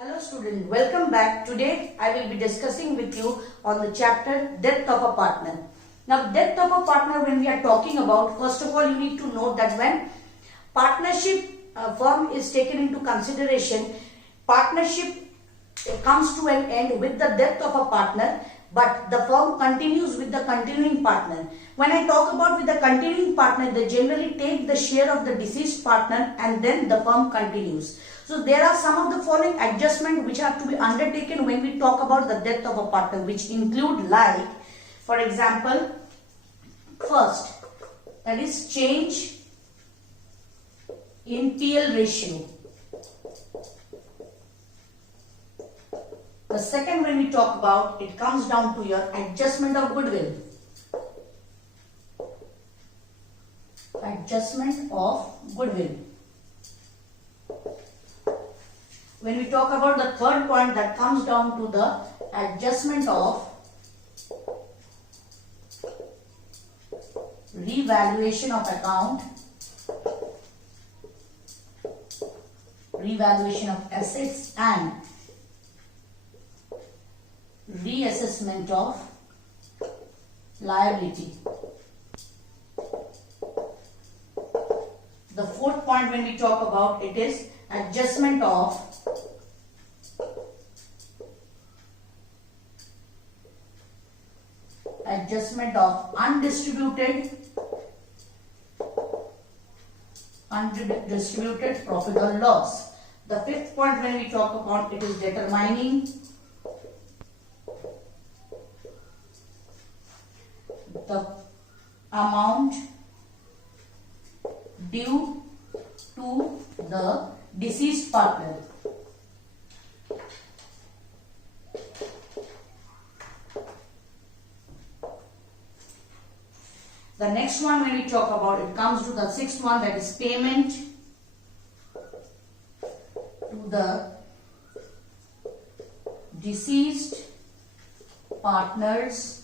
Hello student, welcome back. Today I will be discussing with you on the chapter death of a partner. Now death of a partner, when we are talking about, first of all you need to know that when partnership firm is taken into consideration, partnership comes to an end with the death of a partner, but the firm continues with the continuing partner. When I talk about with the continuing partner, they generally take the share of the deceased partner and then the firm continues. So there are some of the following adjustments which have to be undertaken when we talk about the death of a partner, which include like, for example, first, that is change in PL ratio. The second, when we talk about, it comes down to your adjustment of goodwill. Adjustment of goodwill. When we talk about the third point, that comes down to the adjustment of revaluation of account, revaluation of assets and reassessment of liability. The fourth point when we talk about it is adjustment of undistributed profit or loss. The fifth point when we talk about it is determining the amount due to the deceased partner. The next one when we talk about, it comes to the sixth one, that is payment to the deceased partner's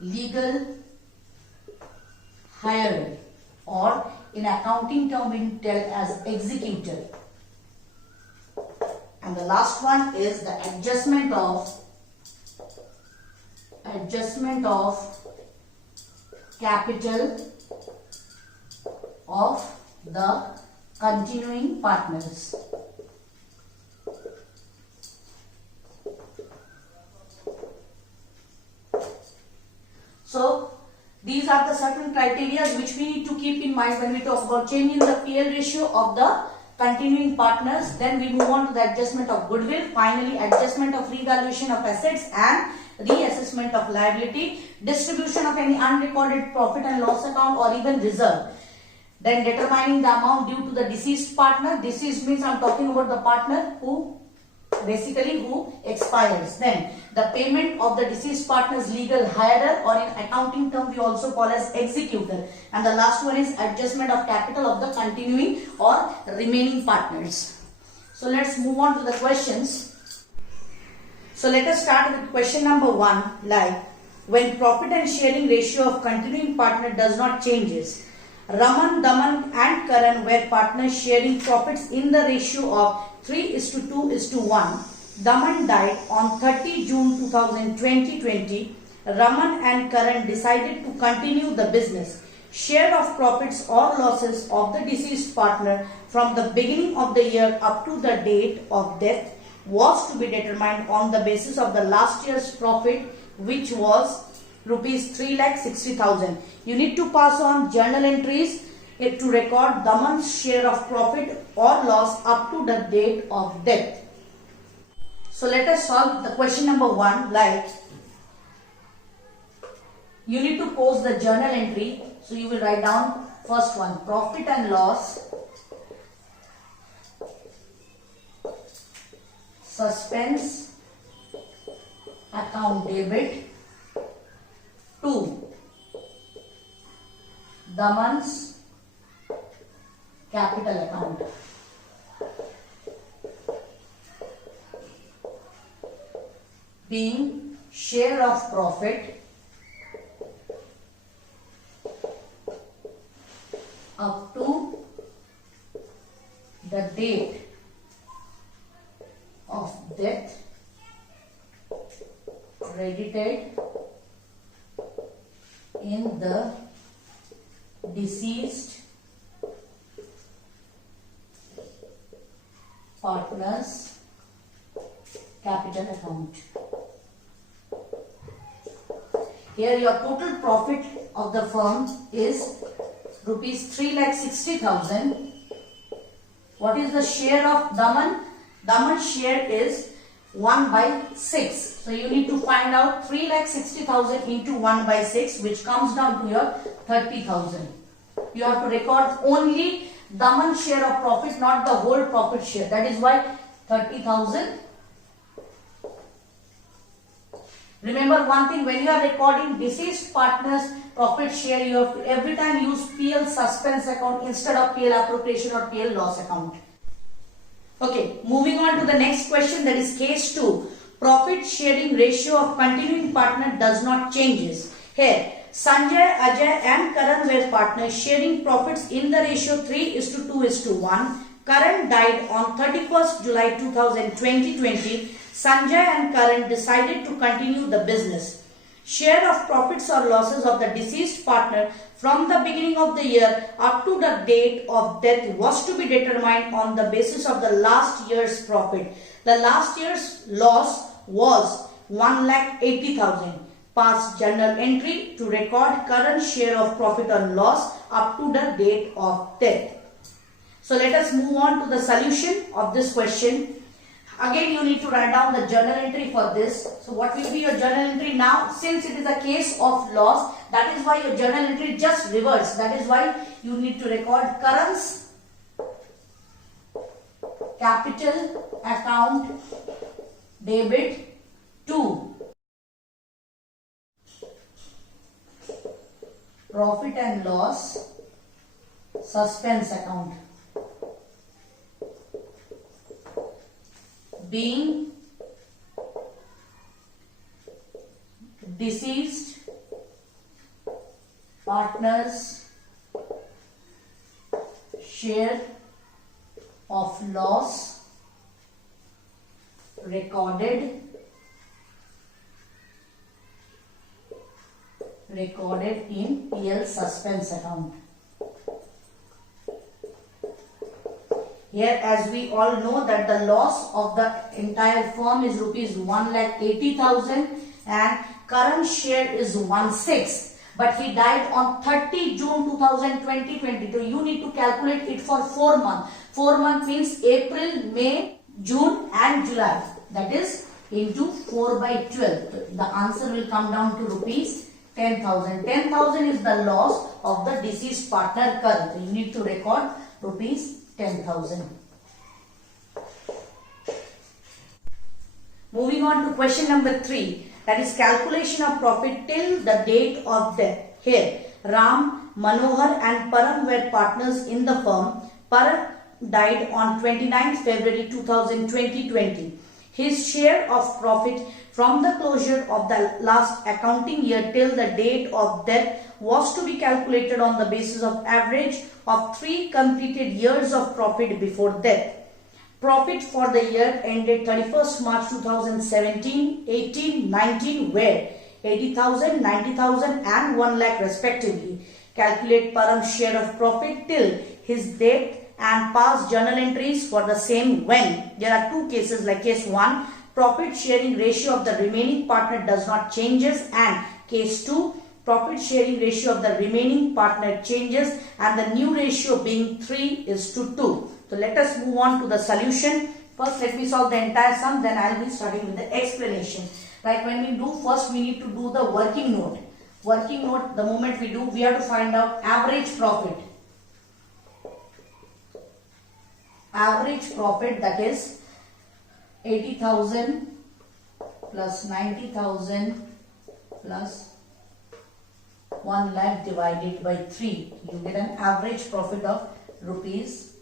legal hirer, or in accounting term we tell as executor. And the last one is the adjustment of capital of the continuing partners. So these are the certain criteria which we need to keep in mind when we talk about changing the PL ratio of the continuing partners. Then we move on to the adjustment of goodwill. Finally, adjustment of revaluation of assets and reassessment of liability, distribution of any unrecorded profit and loss account or even reserve. Then determining the amount due to the deceased partner. Deceased means I am talking about the partner who expires. Then the payment of the deceased partner's legal hirer, or in accounting term we also call as executor. And the last one is adjustment of capital of the continuing or remaining partners. So let's move on to the questions. So let us start with question number 1, like when profit and sharing ratio of continuing partner does not changes. Raman, Daman and Karan were partners sharing profits in the ratio of 3:2:1. Daman died on 30 June 2020. Raman and Karan decided to continue the business. Share of profits or losses of the deceased partner from the beginning of the year up to the date of death was to be determined on the basis of the last year's profit, which was rupees 3,60,000. You need to pass on journal entries to record Daman's share of profit or loss up to the date of death. So let us solve the question number 1, like you need to post the journal entry. So you will write down first one, profit and loss, suspense account debit to Daman's capital account. Being share of profit up to the date death credited in the deceased partner's capital account. Here your total profit of the firm is rupees 3,60,000. What is the share of Daman? Daman's share is 1/6. So you need to find out 3,60,000 into 1/6, which comes down to your 30,000. You have to record only Daman's share of profit, not the whole profit share. That is why 30,000. Remember one thing, when you are recording deceased partner's profit share, you have to every time use PL suspense account instead of PL appropriation or PL loss account. Okay, moving on to the next question, that is case 2. Profit sharing ratio of continuing partner does not changes. Here, Sanjay, Ajay and Karan were partners sharing profits in the ratio 3:2:1. Karan died on 31st July 2020. Sanjay and Karan decided to continue the business. Share of profits or losses of the deceased partner from the beginning of the year up to the date of death was to be determined on the basis of the last year's profit. The last year's loss was 1,80,000. Pass journal entry to record current share of profit or loss up to the date of death. So let us move on to the solution of this question. Again, you need to write down the journal entry for this. So what will be your journal entry now? Since it is a case of loss, that is why your journal entry just reverse. That is why you need to record Karan's capital account debit to profit and loss suspense account. Being deceased partner's share of loss recorded in PL suspense account. Here, as we all know that the loss of the entire firm is rupees 1,80,000 and current share is 1/6. But he died on 30 June 2020. So you need to calculate it for 4 months. 4 months means April, May, June and July. That is into 4/12. The answer will come down to rupees 10,000. 10,000 is the loss of the deceased partner Karan. So you need to record rupees 10,000. Moving on to question number 3, that is calculation of profit till the date of death. Here, Ram, Manohar and Param were partners in the firm. Param died on 29th February 2020. His share of profit from the closure of the last accounting year till the date of death was to be calculated on the basis of average of 3 completed years of profit before death. Profit for the year ended 31st March 2017, 18, 19 were 80,000, 90,000 and 1 lakh respectively. Calculate Param's share of profit till his death and pass journal entries for the same when. There are 2 cases, like case 1, profit sharing ratio of the remaining partner does not changes, and case 2, profit sharing ratio of the remaining partner changes and the new ratio being 3:2. So let us move on to the solution. First let me solve the entire sum, then I will be starting with the explanation. Like when we do, first we need to do the working note. Working note, the moment we do, we have to find out average profit. Average profit, that is 80,000 plus 90,000 plus 1 lakh divided by 3. You get an average profit of rupees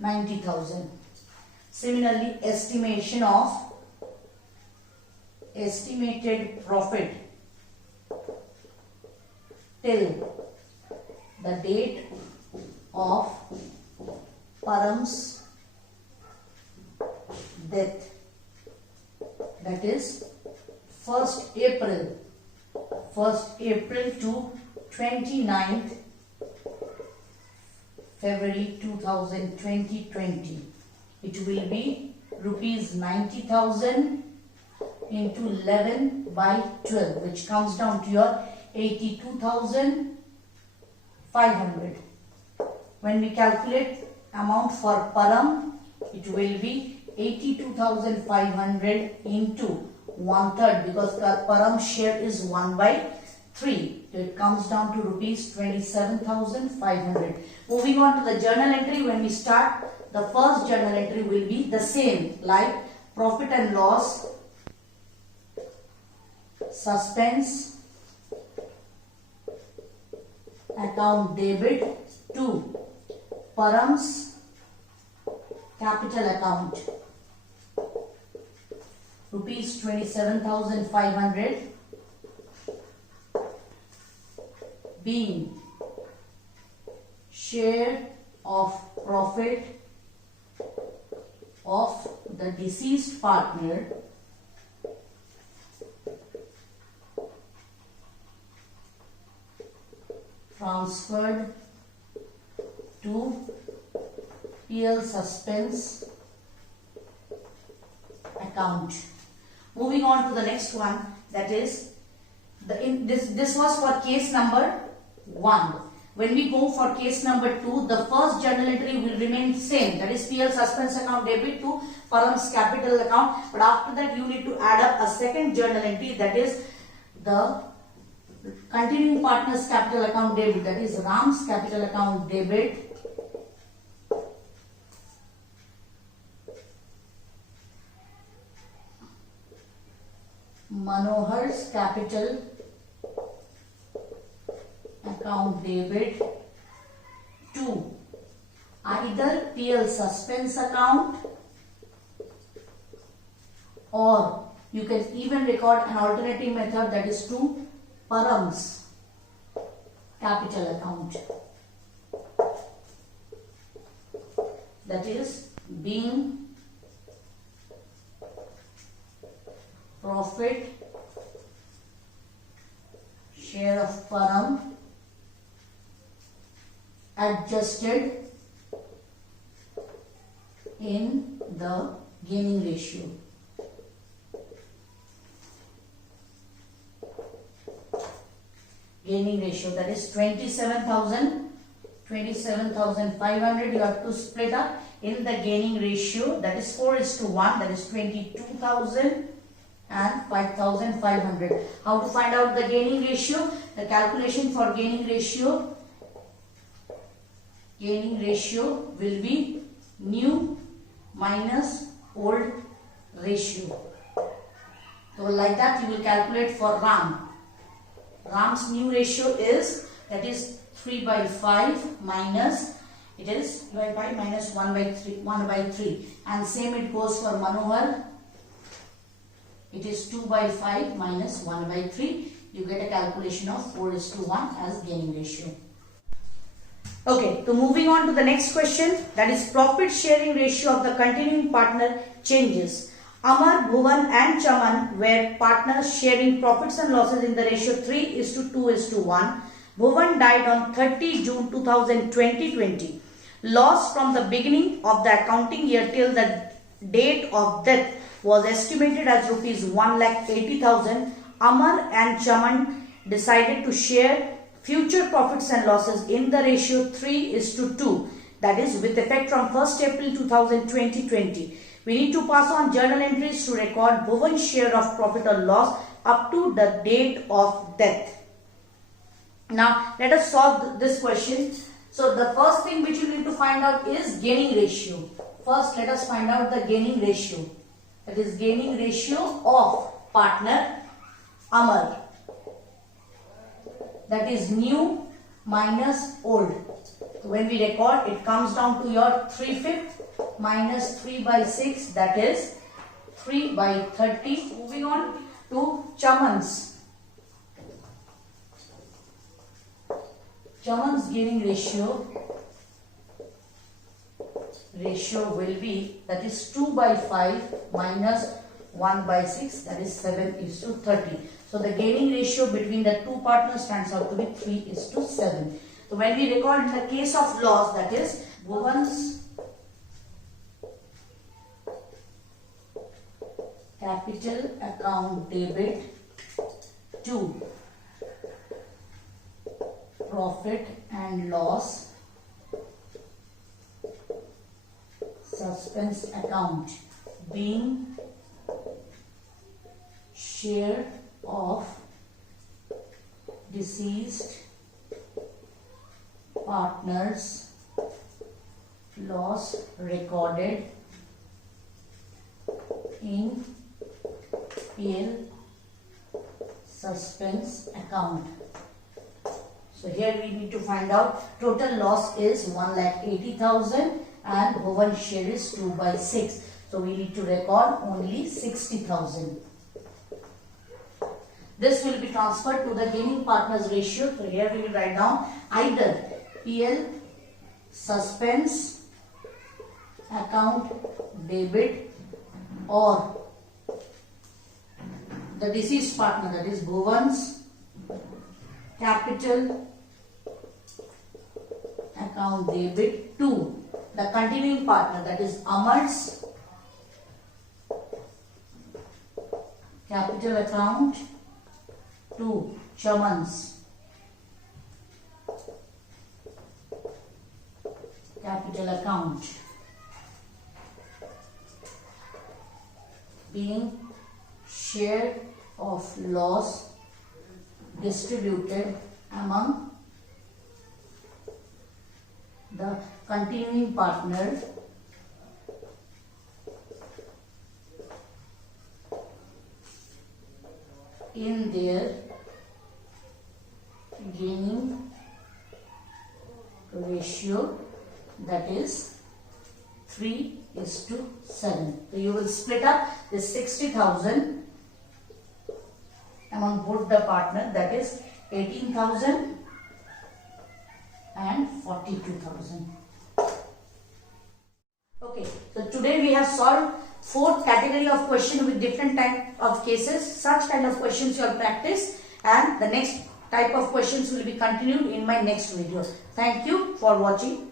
90,000. Similarly, estimated profit till the date of Param's death, that is 1st April to 29th February 2020. It will be rupees 90,000 into 11 by 12, which comes down to your 82,500. When we calculate amount for Param, it will be 82,500 into 1/3, because Param share is 1/3. It comes down to rupees 27,500. Moving on to the journal entry, when we start, the first journal entry will be the same, like profit and loss, suspense account debit to Param's capital account, rupees 27,500 being share of profit of the deceased partner transferred to PL suspense account. Moving on to the next one, that is this was for case number 1. When we go for case number 2, the first journal entry will remain same, that is PL suspense account debit to Param's capital account, but after that you need to add up a second journal entry, that is the continuing partners capital account debit, that is Ram's capital account debit Manohar's capital account debit to either PL suspense account, or you can even record an alternative method, that is to Param's capital account, that is being profit share of Param adjusted in the gaining ratio. Gaining ratio, that is 27,500 you have to split up in the gaining ratio, that is 4:1, that is 22,000 and 5,500. How to find out the gaining ratio? The calculation for gaining ratio will be new minus old ratio. So like that you will calculate for Ram. Ram's new ratio is, that is 3/5 minus, it is 3/5 minus 1/3, and same it goes for Manohar. It is 2/5 minus 1/3. You get a calculation of 4:1 as gaining ratio. Okay, so moving on to the next question, that is profit sharing ratio of the continuing partner changes. Amar, Bhuvan and Chaman were partners sharing profits and losses in the ratio 3:2:1. Bhuvan died on 30 June 2020. Loss from the beginning of the accounting year till the date of death was estimated as rupees 1,80,000. Amar and Chaman decided to share future profits and losses in the ratio 3:2, that is with effect from 1st April 2020. We need to pass on journal entries to record Bhuvan's share of profit or loss up to the date of death. Now let us solve this question. So the first thing which you need to find out is gaining ratio. First let us find out the gaining ratio. That is gaining ratio of partner Amar. That is new minus old. So when we record, it comes down to your 3/5 minus 3/6, that is 3/30. Moving on to Chaman's gaining ratio will be, that is 2/5 minus 1/6, that is 7:30. So the gaining ratio between the two partners turns out to be 3:7. So when we record in the case of loss, that is Bhuvan's capital account debit to profit and loss suspense account being share of deceased partners loss recorded in PL suspense account. So here we need to find out total loss is 1,80,000 and Bhuvan's share is 2/6. So we need to record only 60,000. This will be transferred to the gaining partners ratio. So here we will write down either PL suspense account debit or the deceased partner, that is Bhuvan's capital account debit to the continuing partner, that is Amar's capital account to Chaman's capital account being share of loss distributed among the continuing partner in their gaining ratio, that is 3:7. So you will split up this 60,000 among both the partner, that is 18,000 and 42,000. Okay, so today we have solved 4th category of question with different type of cases. Such kind of questions you will practice, and the next type of questions will be continued in my next video. Thank you for watching.